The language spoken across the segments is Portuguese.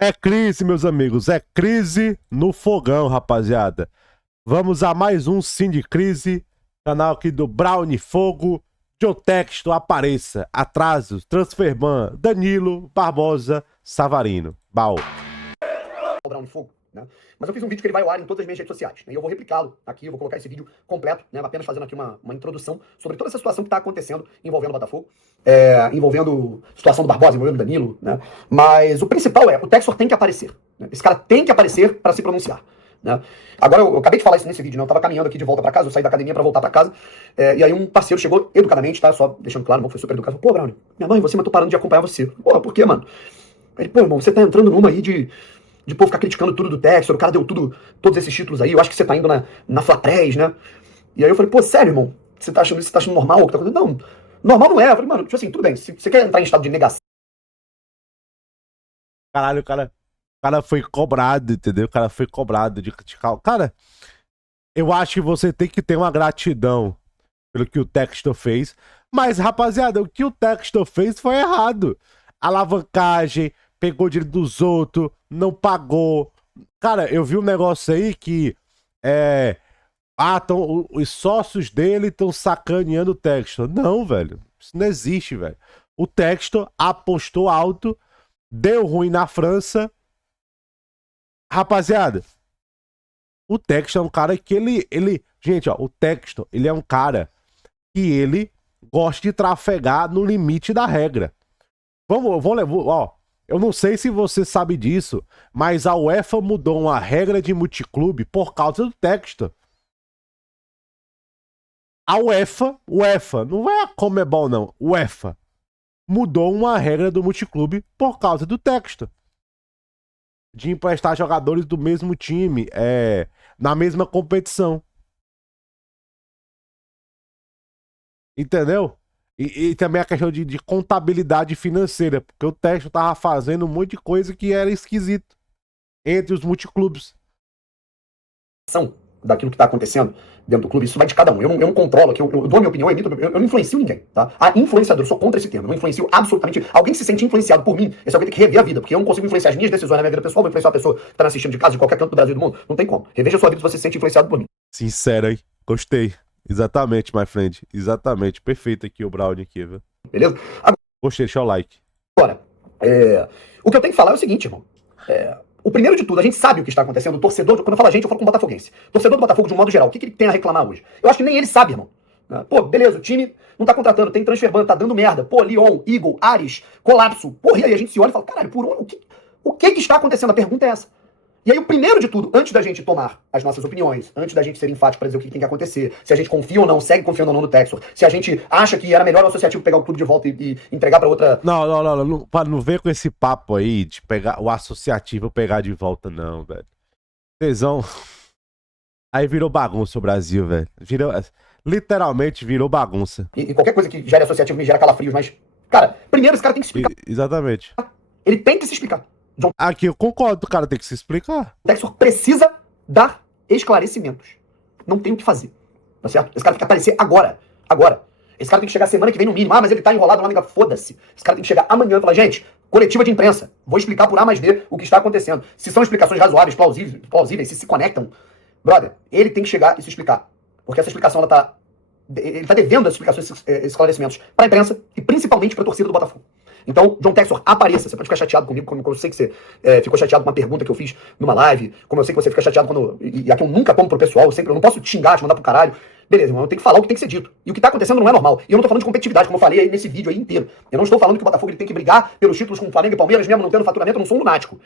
É crise, meus amigos, é crise no fogão, rapaziada. Vamos a mais um Sim de Crise, canal aqui do Brownie Fogo. John Texto apareça, atrasos, Transferban, Danilo, Barbosa, Savarino. Bal. O Brownie Fogo, né? Mas eu fiz um vídeo que ele vai ao ar em todas as minhas redes sociais, né? E eu vou replicá-lo aqui, eu vou colocar esse vídeo completo, né? Apenas fazendo aqui uma introdução sobre toda essa situação que está acontecendo envolvendo o Botafogo, envolvendo a situação do Barbosa, envolvendo o Danilo, né? Mas o principal é, o Textor tem que aparecer, né? Esse cara tem que aparecer para se pronunciar, né? Agora, eu acabei de falar isso nesse vídeo, né? Eu tava caminhando aqui de volta para casa, eu saí da academia para voltar para casa, e aí um parceiro chegou educadamente, tá? Só deixando claro, não foi super educado. Pô, Brownie, minha mãe, você, mas tô parando de acompanhar você. Porra, por quê, mano? Ele, pô, irmão, você tá entrando numa aí de povo ficar criticando tudo do Textor, o cara deu todos esses títulos aí, eu acho que você tá indo na Flaprés, né? E aí eu falei, pô, sério, irmão? Você tá achando isso? Você tá achando normal o que tá acontecendo? Não, normal não é. Eu falei, mano, tipo assim, tudo bem, se você quer entrar em estado de negação. Caralho, o cara foi cobrado, entendeu? O cara foi cobrado de criticar. Cara, eu acho que você tem que ter uma gratidão pelo que o Textor fez. Mas, rapaziada, o que o Textor fez foi errado. Alavancagem, pegou dinheiro dos outros, não pagou. Cara, eu vi um negócio aí que os sócios dele estão sacaneando o Textor. Não, velho. Isso não existe, velho. O Textor apostou alto, deu ruim na França. Rapaziada, o Textor é um cara que ele... Gente, ó, o Textor, ele é um cara que ele gosta de trafegar no limite da regra. Ó, eu não sei se você sabe disso, mas a UEFA mudou uma regra de multiclube por causa do Textor. A UEFA, não é a Comebol não, UEFA, mudou uma regra do multiclube por causa do Textor. De emprestar jogadores do mesmo time, na mesma competição. Entendeu? E também a questão de contabilidade financeira, porque o Textor tava fazendo um monte de coisa que era esquisito entre os multiclubes. Daquilo que está acontecendo dentro do clube, isso vai de cada um. Eu não controlo aqui, eu dou a minha opinião, eu não influencio ninguém, tá? A influenciador, eu sou contra esse termo, eu não influencio absolutamente. Alguém que se sente influenciado por mim, esse alguém tem que rever a vida, porque eu não consigo influenciar as minhas decisões na minha vida pessoal, vou influenciar a pessoa que tá me assistindo de casa, de qualquer canto do Brasil e do mundo. Não tem como. Reveja a sua vida se você se sente influenciado por mim. Sincero, hein? Gostei. Exatamente, my friend. Exatamente. Perfeito aqui o Brownie aqui, viu? Beleza? Gostei, deixa o like. Agora, o que eu tenho que falar é o seguinte, irmão. O primeiro de tudo, a gente sabe o que está acontecendo. O torcedor, quando eu falo a gente, eu falo com o botafoguense. Torcedor do Botafogo, de um modo geral, o que ele tem a reclamar hoje? Eu acho que nem ele sabe, irmão. Pô, beleza, o time não tá contratando, tem transferban, tá dando merda. Pô, Lyon, Eagle, Ares, colapso. Porra, e aí a gente se olha e fala, caralho, o que está acontecendo? A pergunta é essa. E aí, o primeiro de tudo, antes da gente tomar as nossas opiniões, antes da gente ser enfático para dizer o que tem que acontecer, se a gente confia ou não, segue confiando ou não no Textor, se a gente acha que era melhor o associativo pegar o clube de volta e entregar para outra... Não ver com esse papo aí de pegar o associativo pegar de volta, não, velho. Tesão. Aí virou bagunça o Brasil, velho. Literalmente virou bagunça. E qualquer coisa que gere associativo me gera calafrios, mas... Cara, primeiro esse cara tem que se explicar. Exatamente. Ele tem que se explicar. John Aqui eu concordo, o cara tem que se explicar. Textor precisa dar esclarecimentos. Não tem o que fazer. Tá certo? Esse cara tem que aparecer agora. Agora. Esse cara tem que chegar semana que vem no mínimo. Ah, mas ele tá enrolado lá, foda-se. Esse cara tem que chegar amanhã e falar, gente, coletiva de imprensa. Vou explicar por A mais D o que está acontecendo. Se são explicações razoáveis, plausíveis, se conectam. Brother, ele tem que chegar e se explicar. Porque essa explicação, ele tá devendo essas explicações, esclarecimentos para a imprensa e principalmente para a torcida do Botafogo. Então, John Textor, apareça. Você pode ficar chateado comigo, como eu sei que você ficou chateado com uma pergunta que eu fiz numa live, como eu sei que você fica chateado quando... E aqui eu nunca tomo pro pessoal, eu não posso te xingar, te mandar pro caralho. Beleza, irmão, eu tenho que falar o que tem que ser dito. E o que tá acontecendo não é normal. E eu não tô falando de competitividade, como eu falei aí nesse vídeo aí inteiro. Eu não estou falando que o Botafogo ele tem que brigar pelos títulos com o Flamengo e Palmeiras, mesmo não tendo faturamento, eu não sou um lunático.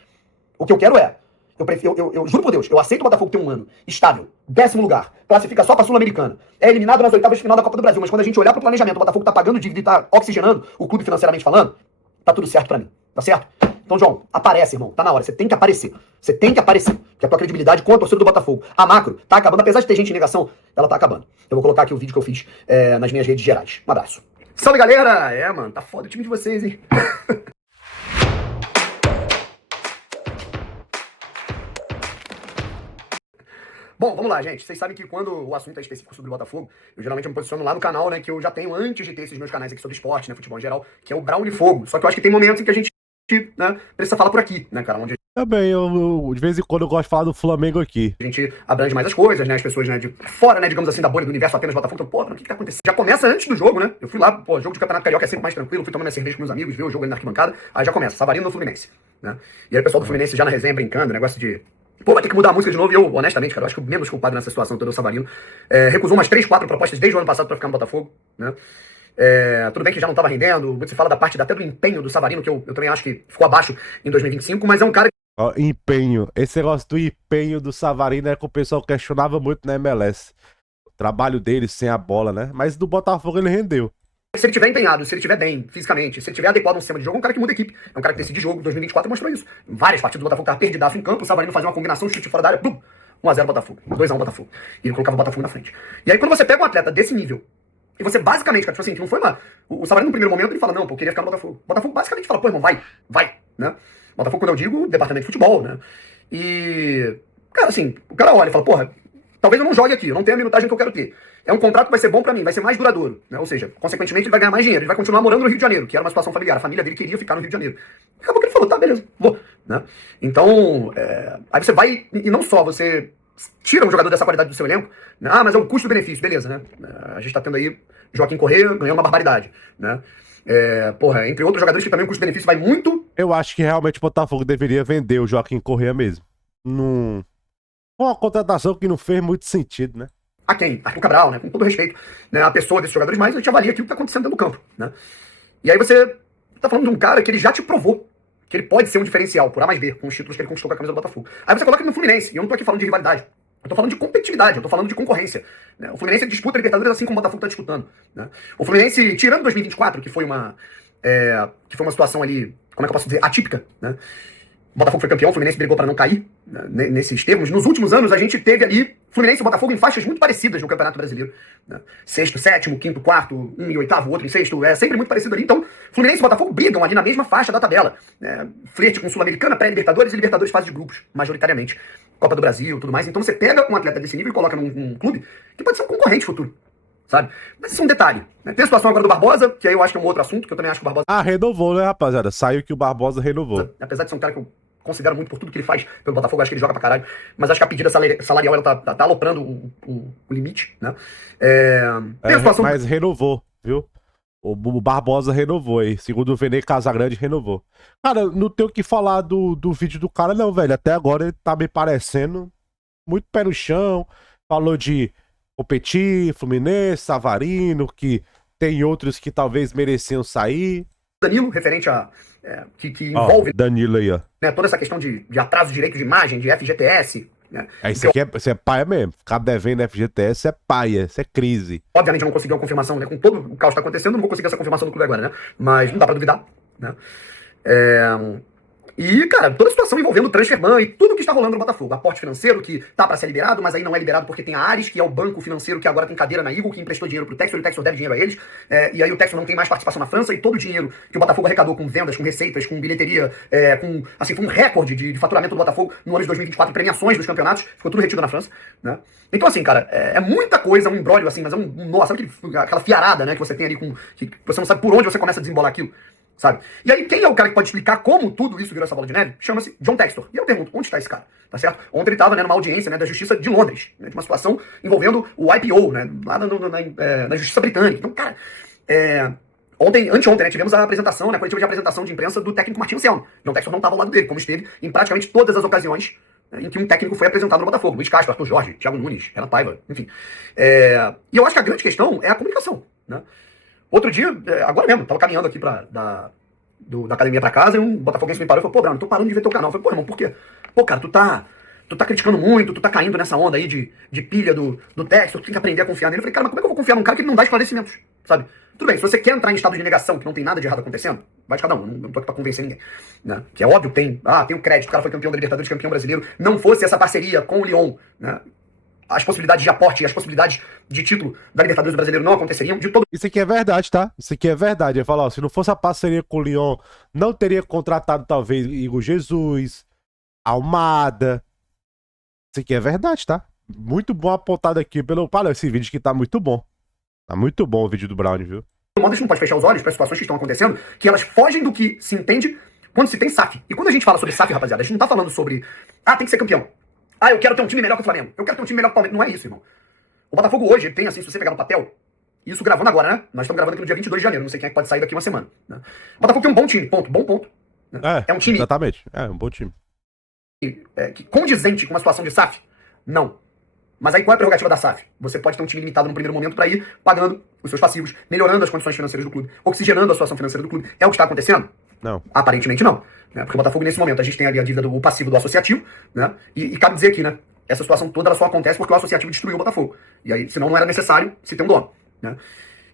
O que eu quero é... Eu juro por Deus, eu aceito o Botafogo ter um ano estável, 10º lugar, classifica só pra Sul-Americana, é eliminado nas oitavas de final da Copa do Brasil, mas quando a gente olhar pro planejamento, o Botafogo tá pagando dívida e tá oxigenando o clube financeiramente falando, tá tudo certo pra mim, tá certo? Então, João, aparece, irmão, tá na hora, você tem que aparecer, que a tua credibilidade com a torcida do Botafogo, a macro, tá acabando, apesar de ter gente em negação, ela tá acabando. Eu vou colocar aqui o vídeo que eu fiz nas minhas redes gerais. Um abraço. Salve, galera! Mano, tá foda o time de vocês, hein? Bom, vamos lá, gente. Vocês sabem que quando o assunto é específico sobre o Botafogo, eu geralmente me posiciono lá no canal, né, que eu já tenho antes de ter esses meus canais aqui sobre esporte, né, futebol em geral, que é o Brownie Fogo. Só que eu acho que tem momentos em que a gente, né, precisa falar por aqui, né, cara, onde Também, de vez em quando eu gosto de falar do Flamengo aqui. A gente abrange mais as coisas, né? As pessoas, né, de fora, né, digamos assim, da bolha do universo apenas Botafogo. Então, pô, o que tá acontecendo? Já começa antes do jogo, né? Eu fui lá, pô, jogo de Campeonato Carioca é sempre mais tranquilo, fui tomar minha cerveja com meus amigos, ver o jogo ali na arquibancada, aí já começa, Savarino no Fluminense, né? E aí o pessoal do Fluminense já na resenha brincando, negócio de... Pô, vai ter que mudar a música de novo. E eu, honestamente, cara, eu acho que o menos culpado nessa situação toda é o Savarino. Recusou umas 3, 4 propostas desde o ano passado pra ficar no Botafogo, né? Tudo bem que já não tava rendendo, muito se fala da parte até do empenho do Savarino, que eu também acho que ficou abaixo em 2025, mas é um cara Ó, empenho. Esse negócio do empenho do Savarino é que o pessoal questionava muito na MLS. O trabalho dele sem a bola, né? Mas do Botafogo ele rendeu. se ele tiver empenhado, se ele tiver bem fisicamente, se ele tiver adequado a um sistema de jogo, é um cara que muda a equipe. É um cara que decide jogo. 2024 mostrou isso. Em várias partidas do Botafogo tava perdidaço em campo, o Savarino fazia uma combinação, chute fora da área, blum, 1x0 Botafogo, 2x1 Botafogo. E ele colocava o Botafogo na frente. E aí quando você pega um atleta desse nível, e você basicamente, cara, tipo assim, não foi uma... O Savarino no primeiro momento ele fala, não, pô, eu queria ficar no Botafogo. O Botafogo basicamente fala, pô, irmão, vai, né? Botafogo, quando eu digo, departamento de futebol, né? E, cara, assim, o cara olha e fala, porra, talvez eu não jogue aqui, eu não tenho a minutagem que eu quero ter. É um contrato que vai ser bom pra mim, vai ser mais duradouro, né? Ou seja, consequentemente ele vai ganhar mais dinheiro, ele vai continuar morando no Rio de Janeiro, que era uma situação familiar, a família dele queria ficar no Rio de Janeiro. Acabou que ele falou, tá, beleza, vou, né? Então, aí você vai, e não só você tira um jogador dessa qualidade do seu elenco, né? Ah, mas é o custo-benefício, beleza, né? A gente tá tendo aí Joaquim Correa ganhando uma barbaridade, né? Porra, entre outros jogadores que também o custo-benefício vai muito. Eu acho que realmente o Botafogo deveria vender o Joaquim Correa mesmo. Não... Uma contratação que não fez muito sentido, né? A quem? Arthur Cabral, né? Com todo respeito, né? A pessoa desses jogadores, mas a gente avalia aqui o que tá acontecendo dentro do campo, né? E aí você tá falando de um cara que ele já te provou que ele pode ser um diferencial, por A mais B, com os títulos que ele conquistou com a camisa do Botafogo. Aí você coloca ele no Fluminense, e eu não tô aqui falando de rivalidade. Eu tô falando de competitividade, eu tô falando de concorrência, né? O Fluminense disputa a Libertadores assim como o Botafogo tá disputando, né? O Fluminense, tirando 2024, que foi uma situação ali, como é que eu posso dizer, atípica, né? O Botafogo foi campeão, o Fluminense brigou para não cair, né, nesses termos. Nos últimos anos, a gente teve ali Fluminense e Botafogo em faixas muito parecidas no Campeonato Brasileiro, né? Sexto, sétimo, quinto, quarto, um em oitavo, outro em sexto, é sempre muito parecido ali. Então, Fluminense e Botafogo brigam ali na mesma faixa da tabela, né? Flerte com Sul-Americana, pré-Libertadores e Libertadores fase de grupos, majoritariamente. Copa do Brasil, tudo mais. Então você pega um atleta desse nível e coloca num clube que pode ser um concorrente futuro, sabe? Mas isso é um detalhe, né? Tem a situação agora do Barbosa, que aí eu acho que é um outro assunto, que eu também acho que o Barbosa... Ah, renovou, né, rapaziada? Saiu que o Barbosa renovou. Apesar de ser um cara que eu considero muito por tudo que ele faz pelo Botafogo, acho que ele joga pra caralho, mas acho que a pedida salarial ela tá aloprando o limite, né? Tem a situação... Mas renovou, viu? O Barbosa renovou aí. Segundo o Vene Casagrande, renovou. Cara, não tenho o que falar do vídeo do cara, não, velho. Até agora ele tá me parecendo muito pé no chão. Falou de competir, Fluminense, Savarino, que tem outros que talvez mereciam sair. Danilo, referente a... que envolve... Danilo aí, ó. Né, toda essa questão de atraso de direito de imagem, de FGTS... Né? Isso é paia mesmo. Ficar devendo FGTS é paia, isso é crise. Obviamente eu não consegui uma confirmação, né? Com todo o caos que tá acontecendo, eu não vou conseguir essa confirmação do clube agora, né? Mas não dá pra duvidar, né? E, cara, toda a situação envolvendo o Transferban e tudo que está rolando no Botafogo. Aporte financeiro que tá pra ser liberado, mas aí não é liberado porque tem a Ares, que é o banco financeiro que agora tem cadeira na Eagle, que emprestou dinheiro pro Textor, e o Textor deve dinheiro a eles. E aí o Textor não tem mais participação na França, e todo o dinheiro que o Botafogo arrecadou com vendas, com receitas, com bilheteria, foi um recorde de faturamento do Botafogo no ano de 2024, premiações dos campeonatos, ficou tudo retido na França, né? Então, assim, cara, é muita coisa, um imbróglio, assim, mas é nossa, sabe aquela fiarada, né, que você tem ali que você não sabe por onde você começa a desembolar aquilo. Sabe? E aí, quem é o cara que pode explicar como tudo isso virou essa bola de neve? Chama-se John Textor. E eu pergunto, onde está esse cara? Tá certo? Ontem ele estava, né, numa audiência, né, da Justiça de Londres, né, de uma situação envolvendo o IPO, né, lá na Justiça Britânica. Então, cara, anteontem, né, tivemos a apresentação, né, a coletiva de apresentação de imprensa do técnico Martin Anselmo. John Textor não estava ao lado dele, como esteve em praticamente todas as ocasiões, né, em que um técnico foi apresentado no Botafogo. Luiz Castro, Arthur Jorge, Thiago Nunes, Renato Paiva, enfim. E eu acho que a grande questão é a comunicação, né? Outro dia, agora mesmo, tava caminhando aqui da academia pra casa, e um botafoguense me parou e falou, pô, Bruno, tô parando de ver teu canal. Eu falei, pô, irmão, por quê? Pô, cara, tu tá criticando muito, tu tá caindo nessa onda aí de pilha do Textor, tu tem que aprender a confiar nele. Eu falei, cara, mas como é que eu vou confiar num cara que não dá esclarecimentos, sabe? Tudo bem, se você quer entrar em estado de negação, que não tem nada de errado acontecendo, vai de cada um, não tô aqui pra convencer ninguém, né? Que é óbvio que tem o crédito, o cara foi campeão da Libertadores, campeão brasileiro, não fosse essa parceria com o Lyon, né? As possibilidades de aporte e as possibilidades de título da Libertadores brasileiro não aconteceriam de todo... Isso aqui é verdade, tá? Isso aqui é verdade. Eu falo, ó, se não fosse a parceria com o Lyon, não teria contratado talvez Igor Jesus, Almada. Isso aqui é verdade, tá? Muito bom apontado aqui pelo... Olha, esse vídeo aqui tá muito bom. Tá muito bom o vídeo do Brown, viu? De modo, a gente não pode fechar os olhos para situações que estão acontecendo, que elas fogem do que se entende quando se tem SAF. E quando a gente fala sobre SAF, rapaziada, a gente não tá falando sobre, tem que ser campeão. Eu quero ter um time melhor que o Flamengo. Eu quero ter um time melhor que o Palmeiras. Não é isso, irmão. O Botafogo hoje tem, assim, se você pegar no papel, isso gravando agora, né? Nós estamos gravando aqui no dia 22 de janeiro, não sei quem é que pode sair daqui uma semana. Né? O Botafogo tem um bom time, ponto, bom ponto. Né? É um time... Exatamente, é um bom time. Que condizente com uma situação de SAF? Não. Mas aí qual é a prerrogativa da SAF? Você pode ter um time limitado no primeiro momento para ir pagando os seus passivos, melhorando as condições financeiras do clube, oxigenando a situação financeira do clube. É o que está acontecendo? Não. Aparentemente não. Né? Porque o Botafogo, nesse momento, a gente tem ali a dívida do passivo do associativo, né? E cabe dizer aqui, né? Essa situação toda ela só acontece porque o associativo destruiu o Botafogo. E aí, senão não era necessário se ter um dono. Né?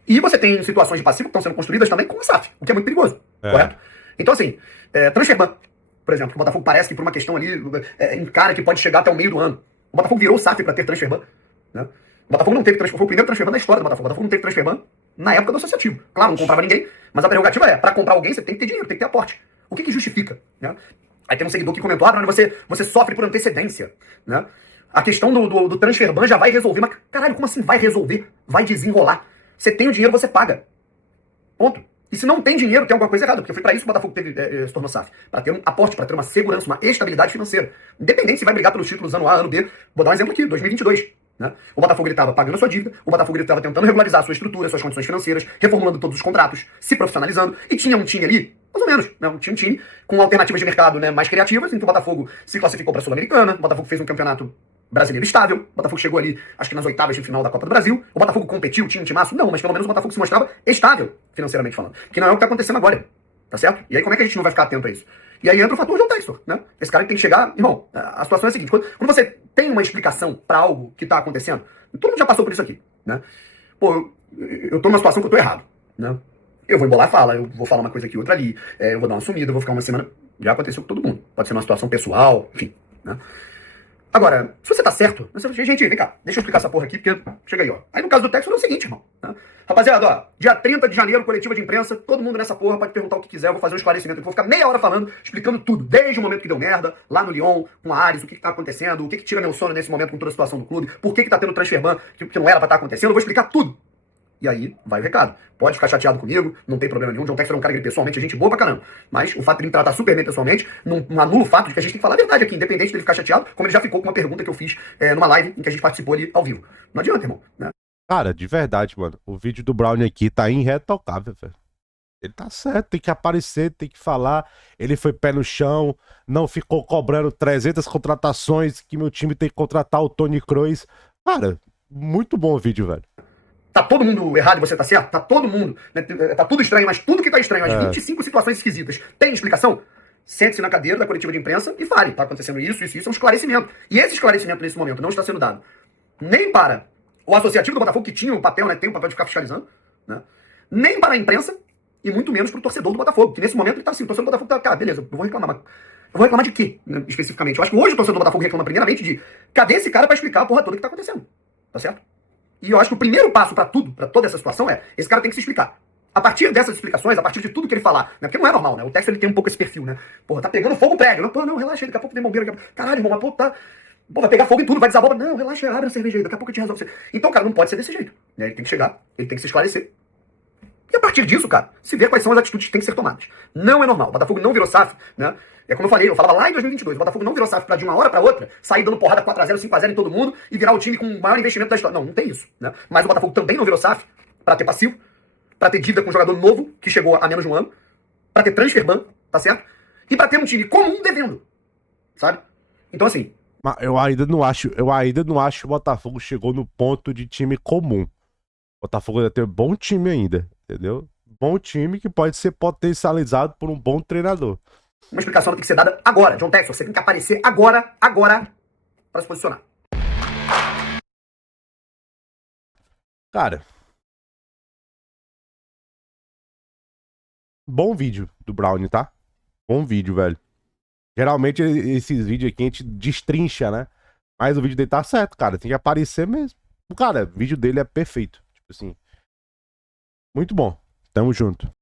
E você tem situações de passivo que estão sendo construídas também com a SAF, o que é muito perigoso. Correto? Então, assim, transferban, por exemplo, que o Botafogo parece que por uma questão ali, encara que pode chegar até o meio do ano. O Botafogo virou SAF para ter transferban. Né? O Botafogo não teve transferban, foi o primeiro transferban da história do Botafogo. O Botafogo não teve transferban na época do associativo. Claro, não comprava ninguém, mas a prerrogativa para comprar alguém você tem que ter dinheiro, tem que ter aporte. O que justifica? Né? Aí tem um seguidor que comentou, você sofre por antecedência. Né? A questão do transferban já vai resolver. Mas caralho, como assim vai resolver? Vai desenrolar. Você tem o dinheiro, você paga. Ponto. E se não tem dinheiro, tem alguma coisa errada, porque foi para isso que o Botafogo se tornou SAF. Para ter um aporte, para ter uma segurança, uma estabilidade financeira. Independente se vai brigar pelos títulos ano A, ano B. Vou dar um exemplo aqui, 2022. Né? O Botafogo estava pagando a sua dívida, o Botafogo estava tentando regularizar a sua estrutura, suas condições financeiras, reformulando todos os contratos, se profissionalizando, e tinha um time ali, mais ou menos, né? Tinha um time com alternativas de mercado, né, mais criativas, então o Botafogo se classificou para a Sul-Americana, o Botafogo fez um campeonato brasileiro estável, o Botafogo chegou ali, acho que nas oitavas de final da Copa do Brasil, o Botafogo competiu, tinha um timaço? Não, mas pelo menos o Botafogo se mostrava estável, financeiramente falando, que não é o que está acontecendo agora, tá certo? E aí como é que a gente não vai ficar atento a isso? E aí entra o fator John Textor, né? Esse cara tem que chegar... Irmão, a situação é a seguinte, quando você tem uma explicação para algo que está acontecendo, todo mundo já passou por isso aqui, né? Pô, eu tô numa situação que eu tô errado, né? Eu vou embolar a fala, eu vou falar uma coisa aqui, outra ali, eu vou dar uma sumida, eu vou ficar uma semana... Já aconteceu com todo mundo. Pode ser uma situação pessoal, enfim, né? Agora, se você tá certo, gente, vem cá, deixa eu explicar essa porra aqui, porque chega aí, ó. Aí no caso do Textor é o seguinte, irmão, né? Rapaziada, ó, dia 30 de janeiro, coletiva de imprensa, todo mundo nessa porra pode perguntar o que quiser, eu vou fazer um esclarecimento, eu vou ficar meia hora falando, explicando tudo, desde o momento que deu merda, lá no Lyon, com a Ares, o que tá acontecendo, o que tira meu sono nesse momento com toda a situação do clube, por que tá tendo transferban que não era pra estar acontecendo, eu vou explicar tudo. E aí, vai o recado. Pode ficar chateado comigo, não tem problema nenhum. John Textor é um cara que pessoalmente é gente boa pra caramba. Mas o fato de ele me tratar super bem pessoalmente não anula o fato de que a gente tem que falar a verdade aqui, independente dele ficar chateado, como ele já ficou com uma pergunta que eu fiz numa live em que a gente participou ali ao vivo. Não adianta, irmão. Né? Cara, de verdade, mano. O vídeo do Brown aqui tá irretocável, velho. Ele tá certo, tem que aparecer, tem que falar. Ele foi pé no chão, não ficou cobrando 300 contratações que meu time tem que contratar o Toni Kroos. Cara, muito bom o vídeo, velho. Tá todo mundo errado e você tá certo? Tá todo mundo. Né? Tá tudo estranho, mas tudo que tá estranho, as 25 situações esquisitas, tem explicação? Sente-se na cadeira da coletiva de imprensa e fale. Tá acontecendo isso, é um esclarecimento. E esse esclarecimento nesse momento não está sendo dado nem para o associativo do Botafogo, que tinha o papel, né? Tem o papel de ficar fiscalizando, né? Nem para a imprensa e muito menos pro torcedor do Botafogo, que nesse momento ele tá assim, o torcedor do Botafogo tá, cara, beleza, eu vou reclamar, mas eu vou reclamar de quê, né, especificamente? Eu acho que hoje o torcedor do Botafogo reclama primeiramente de cadê esse cara pra explicar a porra toda que tá acontecendo, tá certo? E eu acho que o primeiro passo pra tudo, pra toda essa situação esse cara tem que se explicar. A partir dessas explicações, a partir de tudo que ele falar, né? Porque não é normal, né? O Textor ele tem um pouco esse perfil, né? Porra, tá pegando fogo o prédio. Não, pô, não, relaxa aí, daqui a pouco tem bombeiro. Caralho, irmão, mas pô, tá... Pô, vai pegar fogo em tudo, vai desabar. Não, relaxa, abre a cerveja aí, daqui a pouco a gente resolve. Então, cara, não pode ser desse jeito. Né? Ele tem que chegar, ele tem que se esclarecer. E a partir disso, cara, se vê quais são as atitudes que têm que ser tomadas. Não é normal. O Botafogo não virou SAF, né? É como eu falei, eu falava lá em 2022, o Botafogo não virou SAF pra de uma hora pra outra sair dando porrada 4x0, 5x0 em todo mundo e virar o time com o maior investimento da história. Não, não tem isso, né? Mas o Botafogo também não virou SAF pra ter passivo, pra ter dívida com um jogador novo, que chegou a menos de um ano, pra ter transferban, tá certo? E pra ter um time comum devendo, sabe? Então, assim... Mas eu ainda não acho que o Botafogo chegou no ponto de time comum. O Botafogo ainda tem um bom time ainda, entendeu? Bom time que pode ser potencializado por um bom treinador. Uma explicação tem que ser dada agora. John Textor, você tem que aparecer agora, pra se posicionar. Cara... Bom vídeo do Brownie, tá? Bom vídeo, velho. Geralmente esses vídeos aqui a gente destrincha, né? Mas o vídeo dele tá certo, cara. Tem que aparecer mesmo. Cara, o vídeo dele é perfeito. Tipo assim. Muito bom. Tamo junto.